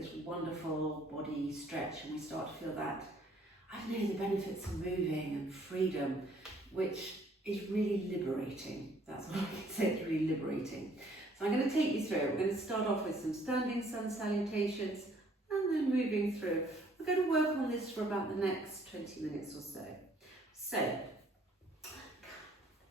this wonderful body stretch, and we start to feel that, I don't know, the benefits of moving and freedom, which is really liberating. That's what I can say, it's really liberating. So I'm going to take you through it. We're going to start off with some standing sun salutations and then moving through. We're going to work on this for about the next 20 minutes or so. So,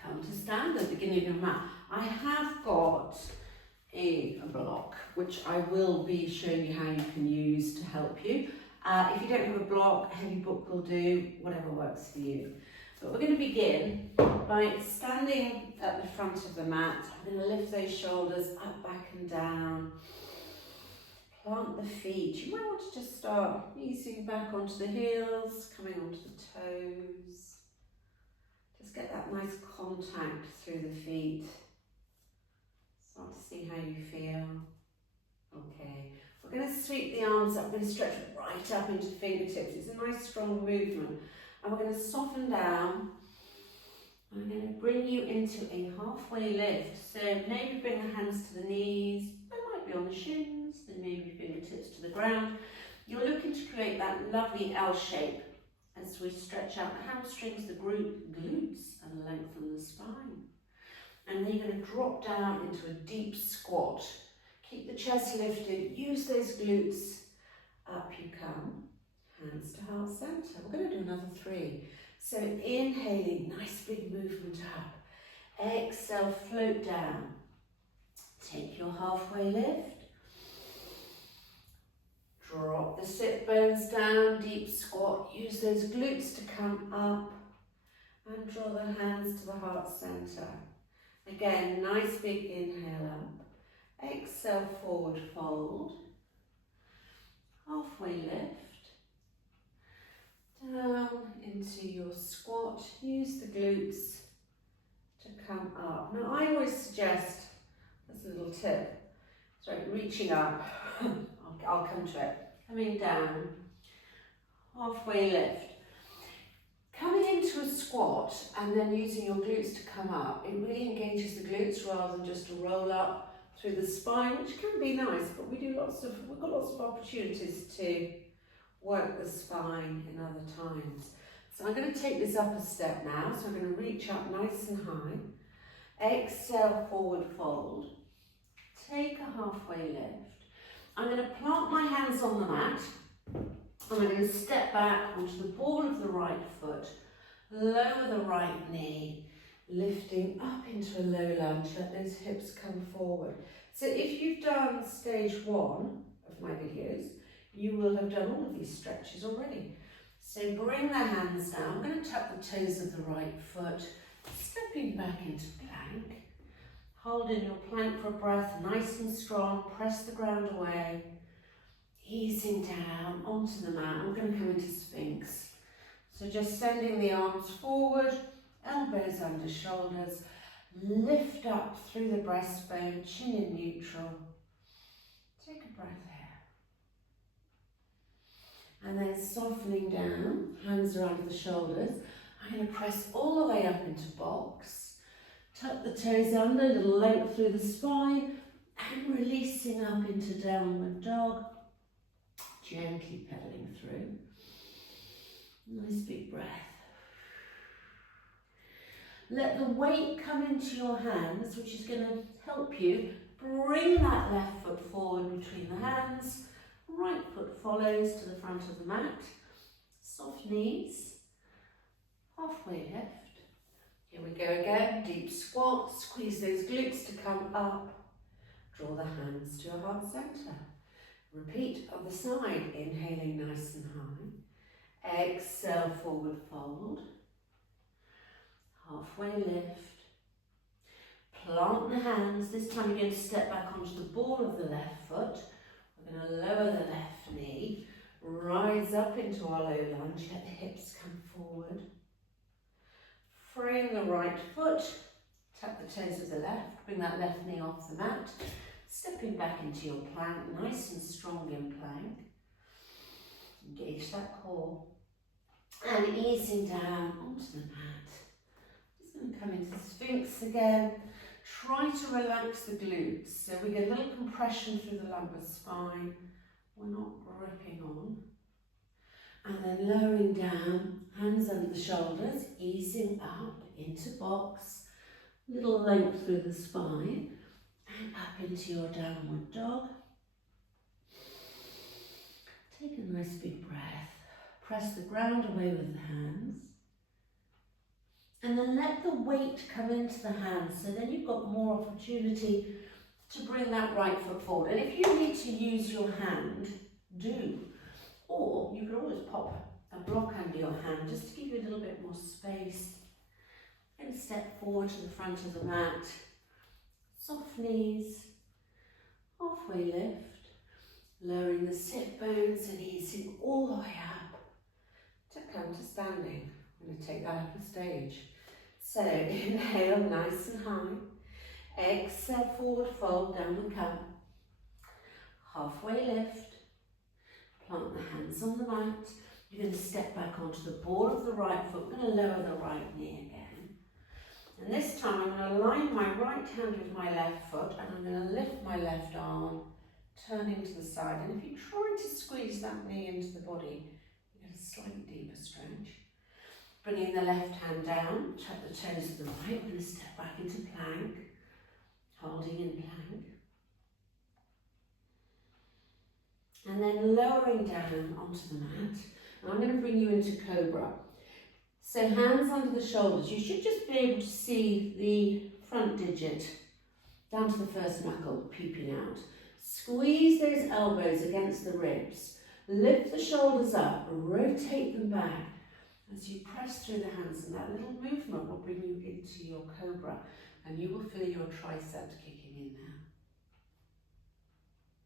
come to stand at the beginning of your mat. I have got a block, which I will be showing you how you can use to help you. If you don't have a block, a heavy book will do, whatever works for you. But we're going to begin by standing at the front of the mat. I'm going to lift those shoulders up, back and down. Plant the feet. You might want to just start easing back onto the heels, coming onto the toes. Just get that nice contact through the feet. Start to see how you feel. Okay. We're going to sweep the arms up. We're going to stretch right up into the fingertips. It's a nice strong movement. And we're going to soften down. I'm going to bring you into a halfway lift. So maybe bring the hands to the knees. They might be on the shins. Then maybe fingertips to the ground. You're looking to create that lovely L shape as we stretch out the hamstrings, the glutes, and lengthen the spine. And then you're going to drop down into a deep squat. Keep the chest lifted. Use those glutes. Up you come. Hands to heart center. We're going to do another 3. So inhaling, nice big movement up. Exhale, float down. Take your halfway lift. Drop the sit bones down, deep squat. Use those glutes to come up. And draw the hands to the heart center. Again, nice big inhale up. Exhale, forward fold. Halfway lift. Down into your squat. Use the glutes to come up. Now I always suggest, as a little tip, reaching up. I'll come to it. Coming down. Halfway lift. Coming into a squat and then using your glutes to come up. It really engages the glutes rather than just a roll up through the spine, which can be nice, but we've got lots of opportunities to work the spine in other times. So I'm going to take this up a step now. So I'm going to reach up nice and high. Exhale, forward fold. Take a halfway lift. I'm going to plant my hands on the mat. And I'm going to step back onto the ball of the right foot. Lower the right knee. Lifting up into a low lunge. Let those hips come forward. So if you've done stage 1 of my videos, you will have done all of these stretches already. So bring the hands down. I'm going to tap the toes of the right foot, stepping back into plank. Hold in your plank for a breath, nice and strong. Press the ground away. Easing down onto the mat. I'm going to come into Sphinx. So just sending the arms forward, elbows under shoulders. Lift up through the breastbone, chin in neutral. Take a breath here. And then softening down, hands are under the shoulders. I'm going to press all the way up into box. Tuck the toes under, a little length through the spine. And releasing up into downward dog. Gently pedaling through. Nice big breath. Let the weight come into your hands, which is going to help you bring that left foot forward between the hands. Right foot follows to the front of the mat. Soft knees. Halfway lift. Here we go again. Deep squat. Squeeze those glutes to come up. Draw the hands to your heart center. Repeat other side. Inhaling nice and high. Exhale, forward fold. Halfway lift. Plant the hands. This time you're going to step back onto the ball of the left foot. We're going to lower the left knee, rise up into our low lunge, let the hips come forward. Frame the right foot, tap the toes of the left, bring that left knee off the mat, stepping back into your plank, nice and strong in plank. Engage that core. And easing down onto the mat. Just going to come into Sphinx again. Try to relax the glutes, so we get a little compression through the lumbar spine. We're not gripping on. And then lowering down, hands under the shoulders, easing up into box, little length through the spine, and up into your downward dog. Take a nice big breath. Press the ground away with the hands. And then let the weight come into the hands, so then you've got more opportunity to bring that right foot forward. And if you need to use your hand, do. Or you can always pop a block under your hand just to give you a little bit more space. And step forward to the front of the mat. Soft knees, halfway lift, lowering the sit bones and easing all the way up to come to standing. I'm going to take that up a stage. So inhale nice and high. Exhale, forward fold, downward come. Halfway lift. Plant the hands on the mat. You're going to step back onto the ball of the right foot. We're going to lower the right knee again. And this time I'm going to align my right hand with my left foot and I'm going to lift my left arm, turning to the side. And if you try to squeeze that knee into the body, you get a slightly deeper stretch. Bringing the left hand down, tap the toes of the right. We're going to step back into plank, holding in plank. And then lowering down onto the mat. And I'm going to bring you into cobra. So hands under the shoulders. You should just be able to see the front digit down to the first knuckle peeping out. Squeeze those elbows against the ribs. Lift the shoulders up, rotate them back as you press through the hands, and that little movement will bring you into your cobra and you will feel your triceps kicking in now.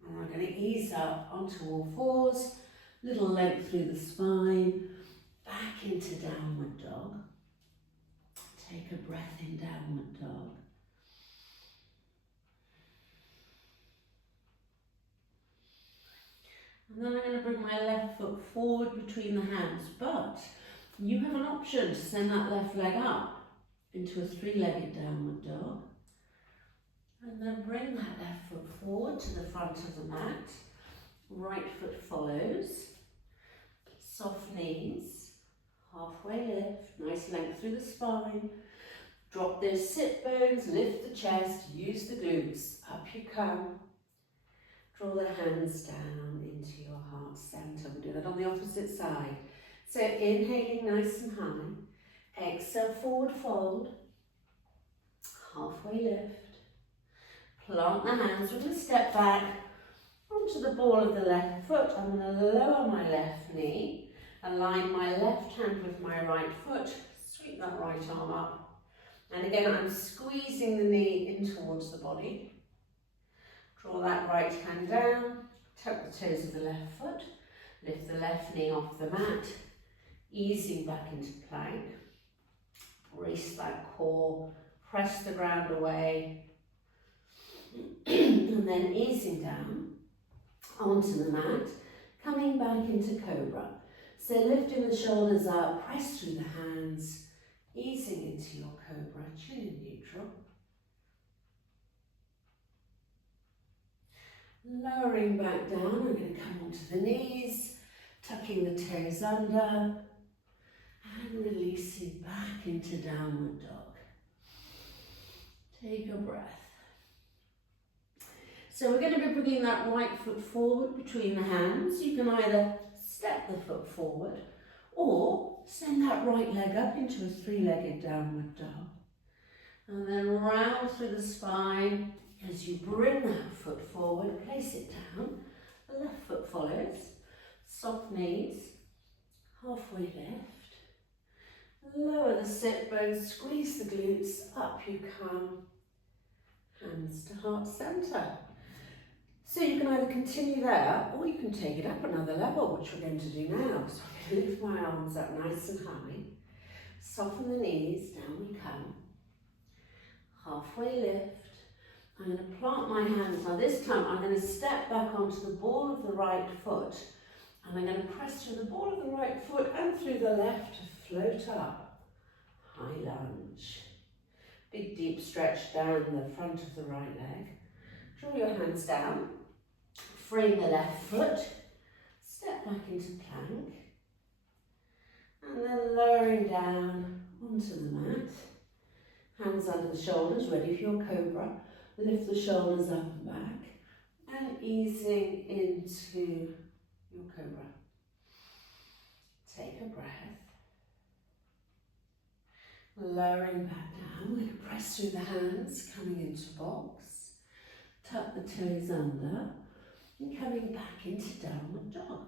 And we're going to ease up onto all fours, little length through the spine, back into downward dog. Take a breath in downward dog. And then I'm going to bring my left foot forward between the hands, but you have an option to send that left leg up into a three-legged downward dog. And then bring that left foot forward to the front of the mat. Right foot follows. Soft knees. Halfway lift. Nice length through the spine. Drop those sit bones. Lift the chest. Use the glutes. Up you come. Draw the hands down into your heart center. We'll do that on the opposite side. So inhaling nice and high. Exhale, forward fold. Halfway lift. Plant the hands. We're going to step back onto the ball of the left foot. I'm going to lower my left knee. Align my left hand with my right foot. Sweep that right arm up. And again, I'm squeezing the knee in towards the body. Draw that right hand down. Tuck the toes of the left foot. Lift the left knee off the mat. Easing back into plank. Brace that core. Press the ground away. And then easing down onto the mat. Coming back into cobra. So lifting the shoulders up. Press through the hands. Easing into your cobra. Chin in neutral. Lowering back down, we're going to come onto the knees, tucking the toes under, and releasing back into downward dog. Take a breath. So we're going to be bringing that right foot forward between the hands. You can either step the foot forward, or send that right leg up into a three-legged downward dog. And then round through the spine. As you bring that foot forward, place it down. The left foot follows. Soft knees. Halfway lift. Lower the sit bones. Squeeze the glutes. Up you come. Hands to heart center. So you can either continue there, or you can take it up another level, which we're going to do now. So I'm going to lift my arms up nice and high. Soften the knees. Down we come. Halfway lift. I'm going to plant my hands. Now this time I'm going to step back onto the ball of the right foot, and I'm going to press through the ball of the right foot and through the left to float up. High lunge. Big deep stretch down the front of the right leg. Draw your hands down. Frame the left foot, step back into plank, and then lowering down onto the mat. Hands under the shoulders, ready for your cobra. Lift the shoulders up and back, and easing into your cobra. Take a breath. Lowering back down, we're going to press through the hands, coming into box. Tuck the toes under, and coming back into downward dog.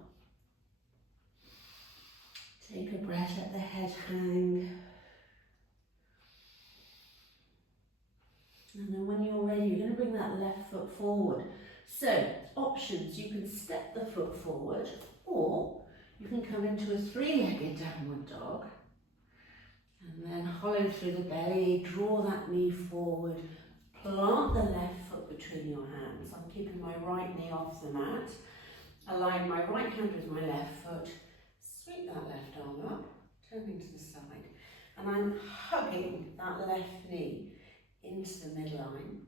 Take a breath, let the head hang. And then when you're ready, you're going to bring that left foot forward. So, options, you can step the foot forward, or you can come into a three-legged downward dog. And then hollow through the belly, draw that knee forward, plant the left foot between your hands. I'm keeping my right knee off the mat. Align my right hand with my left foot. Sweep that left arm up, turning to the side. And I'm hugging that left knee into the midline.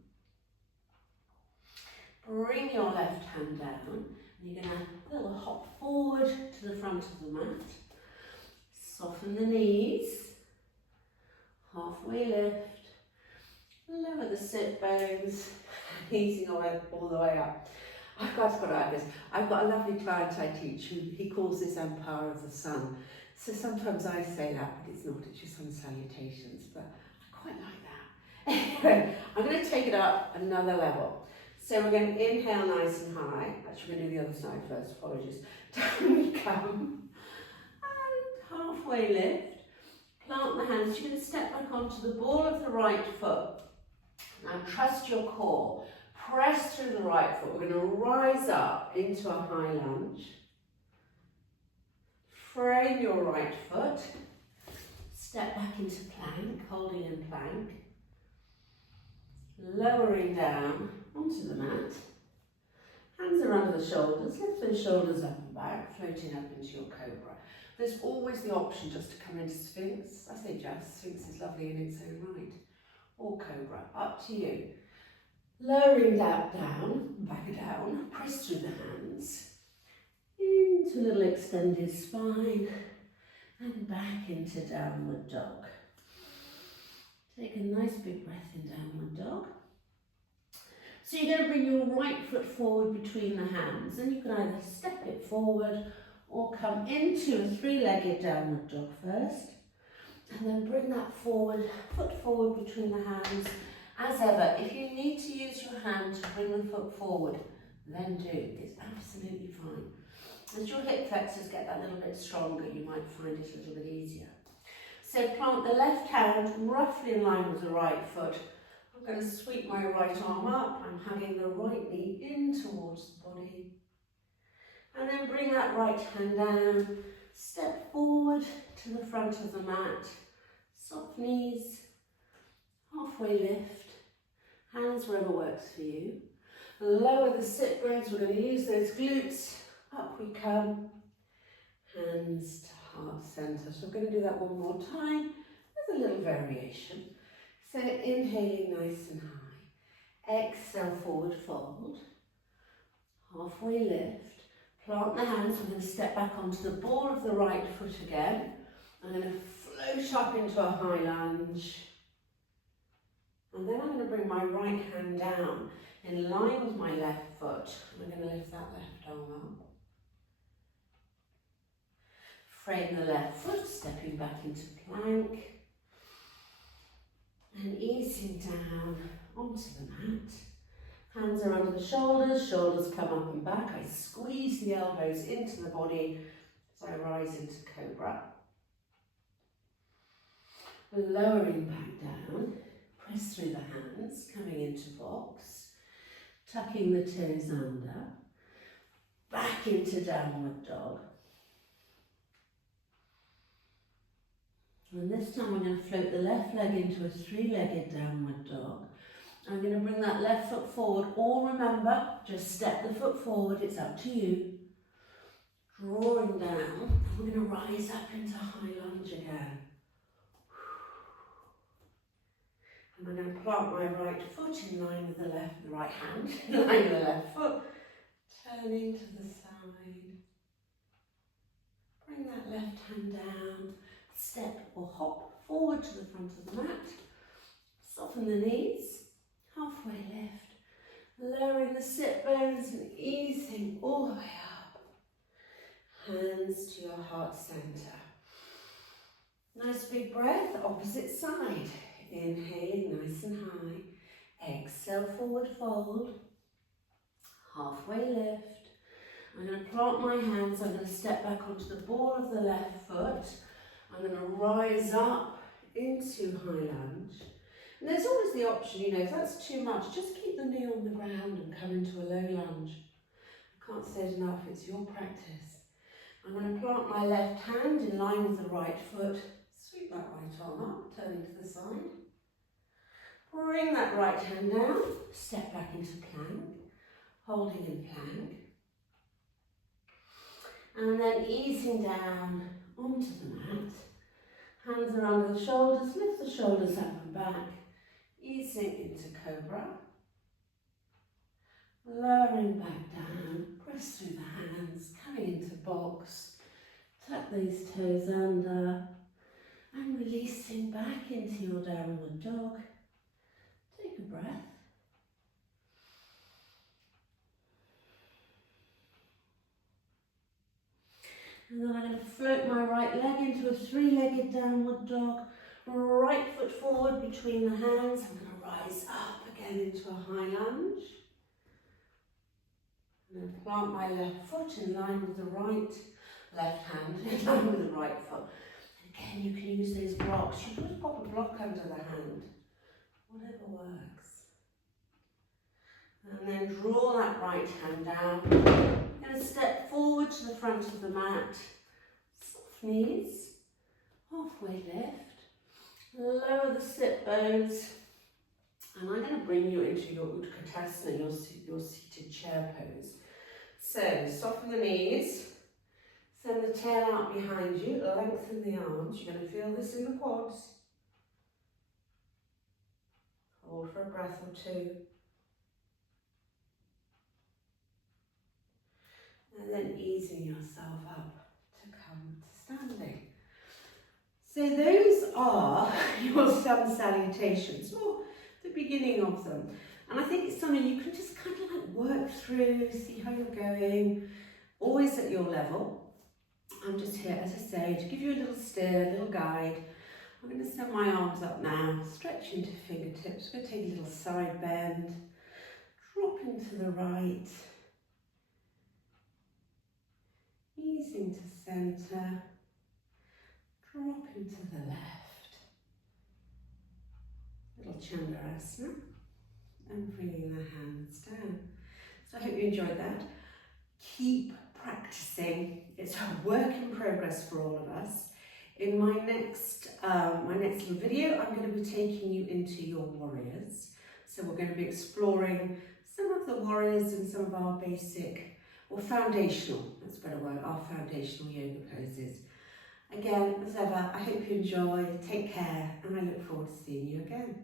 Bring your left hand down, and you're going to little hop forward to the front of the mat. Soften the knees. Halfway lift. Lower the sit bones, easing all the way up. I've got to add this. I've got a lovely client I teach who he calls this Empire of the Sun. So sometimes I say that, but it's not. It's just Sun Salutations. But I quite like that. Anyway, I'm going to take it up another level. So we're going to inhale nice and high. Actually, we're going to do the other side first. Apologies. Down we come. And halfway lift. Plant the hands. You're going to step back onto the ball of the right foot. Now trust your core. Press through the right foot. We're going to rise up into a high lunge. Frame your right foot. Step back into plank, holding in plank. Lowering down onto the mat. Hands are under the shoulders. Lift those shoulders up and back, floating up into your cobra. There's always the option just to come into Sphinx. I say just, Sphinx is lovely in its own right. Or Cobra, up to you. Lowering that down, back down, press through the hands. Into a little extended spine and back into downward dog. Take a nice big breath in downward dog. So you're going to bring your right foot forward between the hands, and you can either step it forward or come into a three-legged downward dog first, and then bring that forward, foot forward between the hands. As ever, if you need to use your hand to bring the foot forward, then do. It's absolutely fine. As your hip flexors get that little bit stronger, you might find it a little bit easier. So plant the left hand roughly in line with the right foot. I'm going to sweep my right arm up. I'm hugging the right knee in towards the body. And then bring that right hand down. Step forward to the front of the mat. Soft knees. Halfway lift. Hands wherever works for you. Lower the sit bones. We're going to use those glutes. Up we come. Hands to heart center. So we're going to do that one more time. There's a little variation. So inhaling nice and high. Exhale, forward fold. Halfway lift. Plant the hands. We're going to step back onto the ball of the right foot again. I'm going to float up into a high lunge. And then I'm going to bring my right hand down in line with my left foot. I'm going to lift that left arm up. Frame the left foot, stepping back into plank. And easing down onto the mat. Hands are under the shoulders, shoulders come up and back. I squeeze the elbows into the body as I rise into Cobra. Lowering back down, press through the hands, coming into box. Tucking the toes under. Back into downward dog. And this time I'm going to float the left leg into a three-legged downward dog. I'm going to bring that left foot forward, or remember, just step the foot forward, it's up to you. Drawing down, we're going to rise up into high lunge again. And I'm going to plant my right foot in line with the right hand, in line with the left foot. Turning to the side. Bring that left hand down. Step or hop forward to the front of the mat. Soften the knees. Halfway lift. Lowering the sit bones and easing all the way up. Hands to your heart center. Nice big breath, opposite side. Inhaling nice and high. Exhale, forward fold. Halfway lift. I'm going to plant my hands. I'm going to step back onto the ball of the left foot. I'm going to rise up into high lunge. And there's always the option, you know, if that's too much, just keep the knee on the ground and come into a low lunge. I can't say it enough, it's your practice. I'm going to plant my left hand in line with the right foot. Sweep that right arm up, turning to the side. Bring that right hand down, step back into plank, holding in plank. And then easing down onto the mat. Hands are under the shoulders, lift the shoulders up and back. Easing into cobra. Lowering back down, press through the hands, coming into box. Tuck these toes under. And releasing back into your downward dog. Take a breath. And then I'm going to float my right leg into a three-legged downward dog. Right foot forward between the hands. I'm going to rise up again into a high lunge. I'm going to plant my left foot in line with the left hand in line with the right foot. Again, you can use those blocks. You can just pop a block under the hand, whatever works. And then draw that right hand down. I'm going to step forward to the front of the mat. Soft knees, halfway lift. Lower the sit bones. And I'm going to bring you into your Utkatasana, your seated chair pose. So, soften the knees. Send the tail out behind you, lengthen the arms. You're going to feel this in the quads. Hold for a breath or two. And then easing yourself up to come to standing. So those are your Sun Salutations, or the beginning of them. And I think it's something you can just kind of like work through, see how you're going, always at your level. I'm just here, as I say, to give you a little steer, a little guide. I'm going to send my arms up now, stretch into fingertips. We're going to take a little side bend, drop into the right, easing to centre, drop into the left. Little Chandrasana, and bringing the hands down. So I hope you enjoyed that. Keep practicing. It's a work in progress for all of us. In my next little video, I'm going to be taking you into your warriors. So we're going to be exploring some of the warriors and some of our basic, or foundational, that's a better word, our foundational yoga poses. Again, as ever, I hope you enjoy, take care, and I look forward to seeing you again.